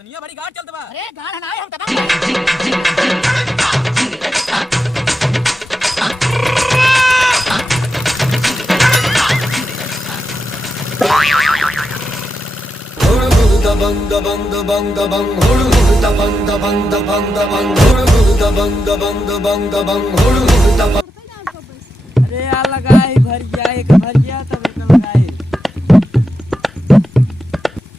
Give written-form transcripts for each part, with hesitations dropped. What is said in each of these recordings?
कतनिया बड़ी गाड़ चलते बा। अरे गाड़ हनाए हम तबाह Bang da bang da bang da bang hol da bang da bang da bang da bang hol da bang da bang da bang da bang hol da bang. अरे यार लगाए भर गया तब एक लगाए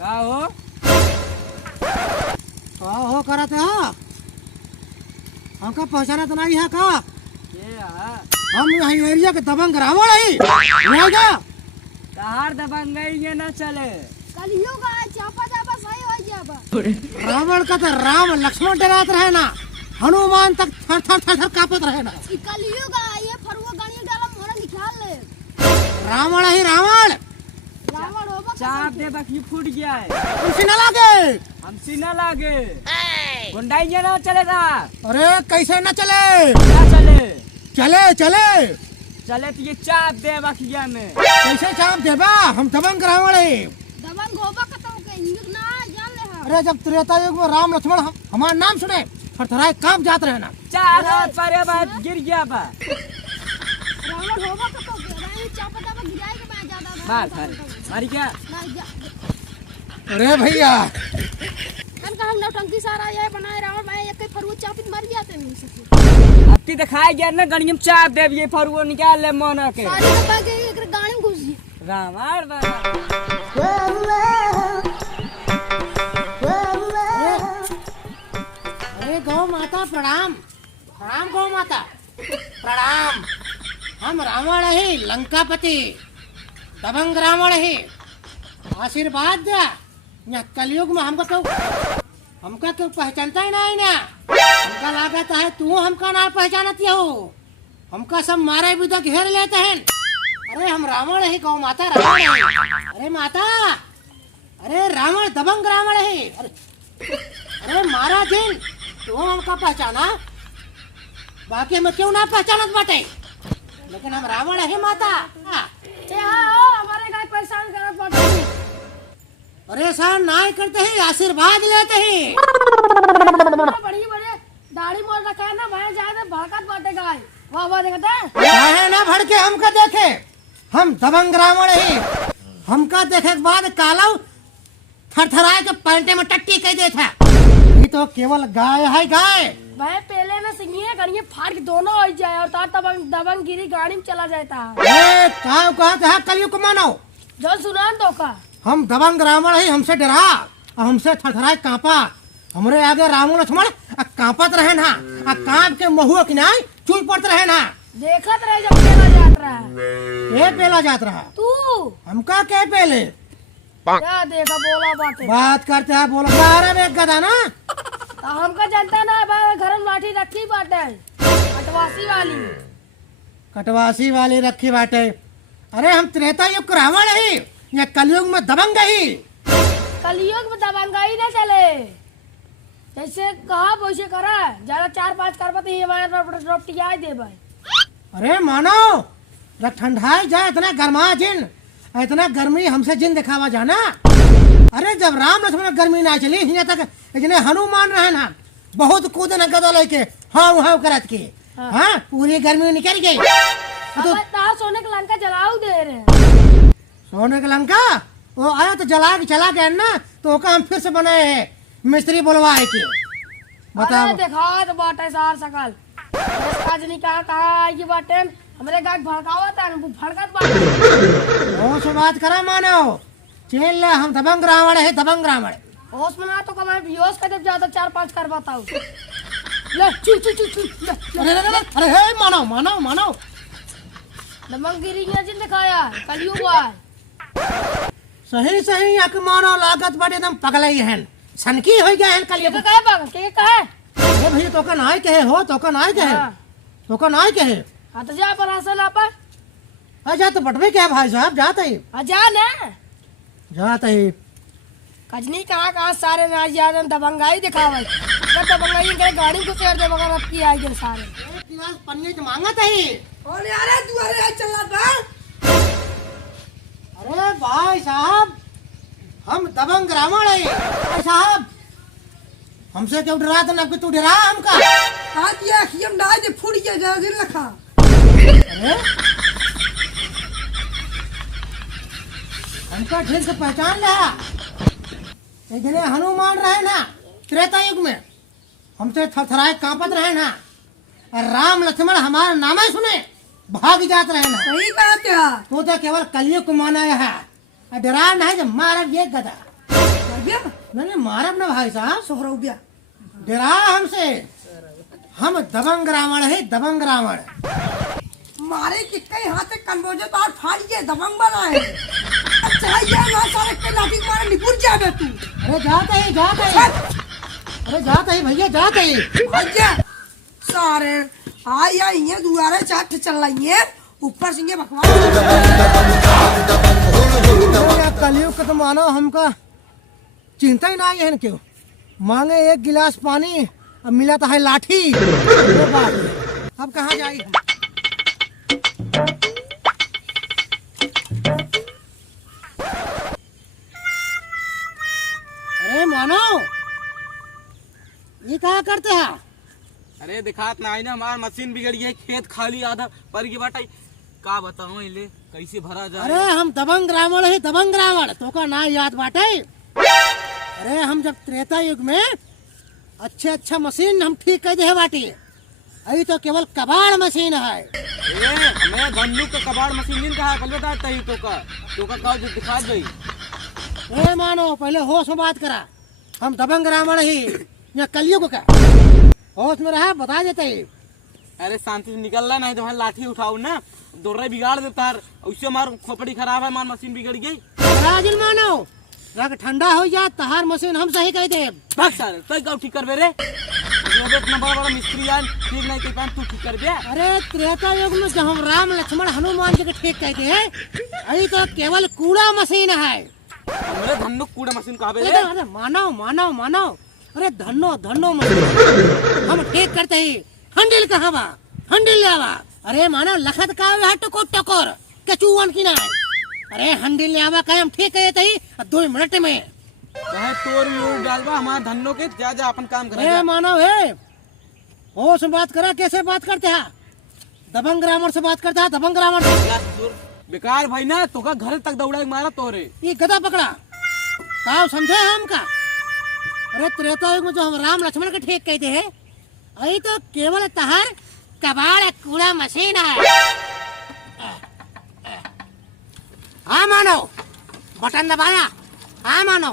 का हो करत है हमका पहचाना तो नहीं है का ये आ हम यही एरिया के दबंग रावण है नहीं का कहार दबंग गई ये ना चले कलियो का चापा चापा सही हो जाबा। रावण का तो राम लक्ष्मण डरात रहे ना हनुमान तक थर थर थर थर कांपत रहे ना कलियो का ये फरुआ गणी डाला मोरा निकाल ले रावण ही रावण रावण होबा चाप दे बाकी फूट गया है तुमसे न लागे हमसे ना लागे गुंडाई ये ना चलेगा अरे कैसे न चले क्या चले चले चले चले तो ये चाप दे बाकी में कैसे चाप देबा हम दबंग रावण है दबंग होबा कतो के इंगिक ना जान ले हा अरे जब त्रेता युग में राम लक्ष्मण हमारा नाम सुने थरथराए कांप जात रहे ना चार पर बात गिर गया बा रावण होबा कतो के रानी चापा चापा गिराए के मैं ज्यादा मार मारी क्या नहीं जा अरे भैया हम का हम नौटंकी सारा ये बनाए रावण मैं एक फरुआ चापित मर गया थे नहीं सके अब ती दिखाई गया ना गणियम चाप दे ये फरुओ निकाल ले मोना के सारी दबा के एक गाड़ी में घुस गई रामार बा अरे गौ माता प्रणाम प्रणाम गौ माता प्रणाम हम रावण है लंकापति दबंग रावण है आशीर्वाद दे यहाँ कलयुग में हमका क्यों पहचानता ही नहीं ना हमका लागत है तू हमका ना पहचानती हो हमका सब मारे भी तो घेर लेते हैं अरे हम रावण है गौ माता रावण है अरे माता अरे रावण दबंग रावण है अरे मारा दिन तू हमका पहचाना बाकी में क्यों ना पहचानत बाटे लेकिन हम रावण है माता ए हां हमारे गाय परेशान करत बाटे परेशान नहीं करते हैं आशीर्वाद लेते हैं बड़ी बड़ी दाढ़ी मोड़ रखा है ना भाई ज्यादा भड़कत बाटे गाय वाह वाह देखते है ना भड़के हमका देखे हम दबंग रावण है हमका देखे के बाद काला थरथराए के पैंटे में टट्टी कह दे था ये तो केवल गाय है गाय भाई पहले ना सिंगिए गणिए फाड़ के दोनों हो जाए और तार दबंग दबंग गिरी गाड़ी में चला जाता ए काव कहते हैं कलयुग मानो जो सुनान तो का हम दबंग रावण है हमसे डरा और हमसे थरथराए कांपा हमरे आगे राम लक्ष्मण कांपत रहे ना कांप के महुआ की नाई चूल पड़ते रहे ना देखत रहे जब पेला जात रहा ये पेला जात रहा तू हमका के पेले क्या देखा बोला बातें बात करते हैं बोला बारह में एक गदा ना तो हमका जनता ना बाहर घर में लाठी रखी बाटे अटवासी वाली कटवासी वाली रखी बाटे अरे हम त्रेता युग के रावण है या कलयुग में दबंग ही कलयुग में दबंगाई ना चले जैसे कहा वैसे करा ज्यादा 4-5 करबत ही हमारे रोटी आए दे भाई अरे मानो जब ठंडाई जाए इतना गर्मा जिन इतना गर्मी हमसे जिन दिखावा जाना अरे जब राम लक्ष्मण गर्मी ना चली यहाँ तक इतने हनुमान रहे ना बहुत कूद न गदो लेके हाँ करत के हाँ पूरी गर्मी निकल गई तो सोने का लंका जलाऊ दे रहे सोने का लंका वो आया तो जला के चला गया ना तो ओका हम फिर से बनाए हैं मिस्त्री बुलवाए के बताओ देखा तो बाटे सार सकल काजनी कहाँ आएगी बाटे हमारे गाय भड़कावा था भड़कत बाटे वो सो बात करा मानो चेल ले हम दबंग रावण है दबंग रावण होश में ना तो कमाए बेहोश कर जब ज्यादा 4-5 कर बताओ ले चू चू चू चू अरे हे मानो मानो मानो दबंगगिरी ने जिन दिखाया कलयुग हुआ सही अक मानो लागत बड़े एकदम पगलई हैं सनकी हो गया है कल ये कहे पागल के कहे अरे भैया तो का नाय कहे हो तो का नाय कहे तो का नाय कहे हां तो जा पर हासिल आपा जा तो बटवे क्या भाई साहब जाते ही जा ना जाते ही कजनी कहाँ सारे नाज याद दबंगाई दिखावे जब दबंगाई करे गाड़ी को शेर दे मगर अब की आई जन सारे एक गिलास पन्नी च मांगत है और यार दुआरे चला बा अरे भाई साहब हम दबंग रावण है भाई साहब हमसे क्यों डरा तो कि तू डरा हमका? आज ये अखियम डाल दे फूट गया जा दिन लखा। अरे हमका ठीक से पहचान लिया। एक जने हनुमान रहे ना त्रेता युग में, हमसे थरथराए कांपत रहे ना, और राम लक्ष्मण हमारा नाम ही सुने भाग जात रहे ना। सही कहा क्या? तू तो केवल कलयुग को माना है, और डरा नहीं जब मारब ये गदा। मर गया? नहीं मारब ना भाई साहब, सोहरा हो गया। डरा हमसे। हम दबंग रावण है, दबंग रावण। मारे कि कई हाथ से कन्वर्जन तो और फाड़ गए दबंग बना है। अच्छा ये ना सारे के लाठी मारे निपुर जाबे तू। अरे जाते ही जाते ही, अरे जाते ही भैया जाते ही। भैया सारे आया ये दुआरे चाट चल रही है ऊपर से ये बकवास। कलयुग का तो मानो हमका चिंता ही नहीं है क्यों। मांगे एक गिलास पानी, अब मिला तो है लाठी। ये बात है। अब कहाँ जाए हम? अरे मानो ये क्या करते हैं? अरे दिखात ना आई ना, हमार मशीन बिगड़ गई, खेत खाली आधा पर गया बाटा। का बताऊं इले कैसे भरा जाए। अरे हम दबंग रावण है, दबंग रावण। तो का ना याद बाटे? अरे हम जब त्रेता युग में अच्छा मशीन हम ठीक कर दे बाटी, अभी तो केवल कबाड़ मशीन है। हमें बंदूक का कबाड़ मशीन नहीं कहा, पहले बताता ही तो का दिखा गई। ए मानो पहले होश में बात करा। हम दबंग रावण ही या कलयुग का, होश में रहा बता देते ही। अरे शांति से निकल रहा, नहीं तो वहाँ लाठी उठाओ ना, दौड़ बिगाड़ देता है। उससे हमार खोपड़ी खराब है, हमार मशीन बिगड़ गई। राजन मानो रख ठंडा हो जा, तहार मशीन हम सही कह दे। भाग सारे तो क्या ठीक कर बे रे। इतना बड़ा बड़ा मिस्त्री है, ठीक नहीं कर पाए तू ठीक कर बे। अरे त्रेता युग में जब हम राम लक्ष्मण हनुमान जी के ठीक कहते हैं, अभी तो केवल कूड़ा मशीन है। मेरे धन्नो कूड़ा मशीन कहा बे। अरे मानो मानो मानो, अरे धन्नो धन्नो मशीन हम ठीक करते ही। हंडिल कहाँ बा? हंडिल ले आवा। अरे मानो लखत का है टकोर टकोर कचुवन की ना। अरे हंडिल ले आवा का हम ठीक कहते ही 2 मिनट में। कहे तोर यूं डालवा हमारे धन्नो के जा जा अपन काम करे। अरे मानो है होश में बात करा। कैसे बात करते हैं? दबंग रावण से बात करता है, दबंग रावण से। बेकार भाई ना तो का घर तक दौड़ा मारा तोरे। ये गदा पकड़ा का समझे हमका? अरे त्रेता युग में जो हम राम लक्ष्मण के ठीक कहते हैं, अभी तो केवल तहार कबाड़ कूड़ा मशीन है। हाँ मानो बटन दबाया। हाँ मानो।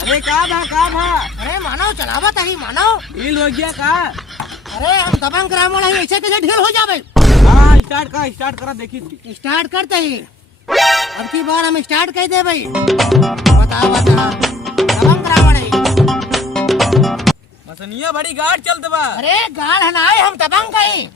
अरे का भा अरे मानो चलावत ही मानो। ढील हो गया का? अरे हम दबंग रावण है, ऐसे कैसे ढील हो जावे? हाँ स्टार्ट करा देखी थी। स्टार्ट करते ही अब की बार हम स्टार्ट कर दे भाई। बता दबंग रावण है। मसनिया बड़ी गाड़ चल दबा। अरे गाड़ हनाए हम दबंग गए।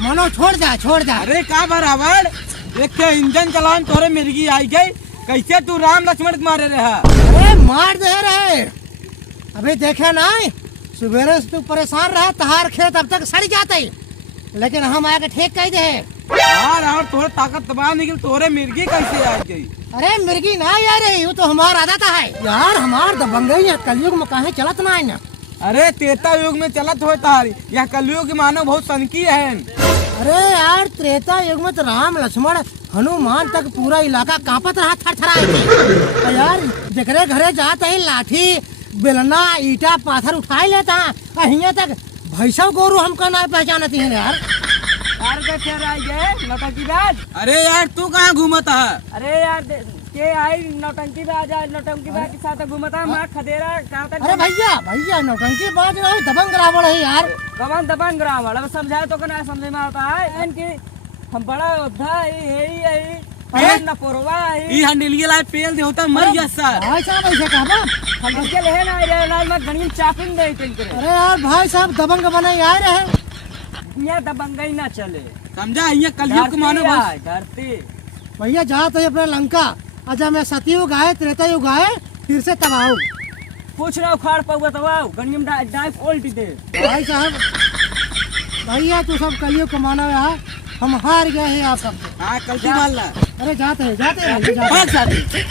मानो छोड़ जा। अरे का बराबर देख के इंजन चलान तोरे मिर्गी आई गई। कैसे तू राम लक्ष्मण के मारे रहा? अरे मार दे रहे। अभी देखे ना सुबेरे से तू परेशान रहा, तहार खेत अब तक सड़ जाते, लेकिन हम आके ठीक कह दे। यार तोरे ताकत तबाह निकल, तोरे मिर्गी कैसे आई गई? अरे मिर्गी ना यार, वो तो हमारा आदत है यार। हमार दबंगई कलयुग में कहे चलत ना है ना। अरे त्रेता युग में चलत हो तारी, यह कलयुग मानो बहुत सनकी है। अरे यार त्रेता युग में तो राम लक्ष्मण हनुमान तक पूरा इलाका कांपत रहा, थरथराए। यार जकरे घरे जाते ही लाठी बेलना ईटा पाथर उठाए लेता है, यहाँ तक भैंसा गोरू हमको ना पहचानती है यार। अरे यार तू कहाँ घूमता है? अरे यार के आई नौटंकी बाज नौटंकी बाज के साथ घूमता माँ खदेरा कहाँ तक। अरे भैया नौटंकी बाज रहा है, दबंग रावण है यार। कमान दबंग रावण अब समझाए तो ना समझ में आता है इनकी। हम बड़ा उद्धा है न पोरवा ई हंडिलिए लाए पेल दे होता मर गया सर। भाई साहब ऐसे कहबा हम इसके ले ना रे लाल मत गणिन चापिंग दे टिन करे। अरे यार भाई साहब दबंग बने आ रहे हैं, यहाँ दबंगई ना चले। समझा, यहाँ कलयुग के मानो बस। धरती भैया जात है अपना लंका, अजा मैं सतयुग आए त्रेता युग आए फिर से तबाह। कुछ ना उखाड़ पाऊंगा तबाह गणियम डाइव उल्ट दे। भाई साहब भैया तू सब कलयुग का मानव है, हम हार गए हैं आप सबसे। हाँ कल की माल ला। अरे जाते हैं, जाते हैं, जाते हैं। भाग जाते।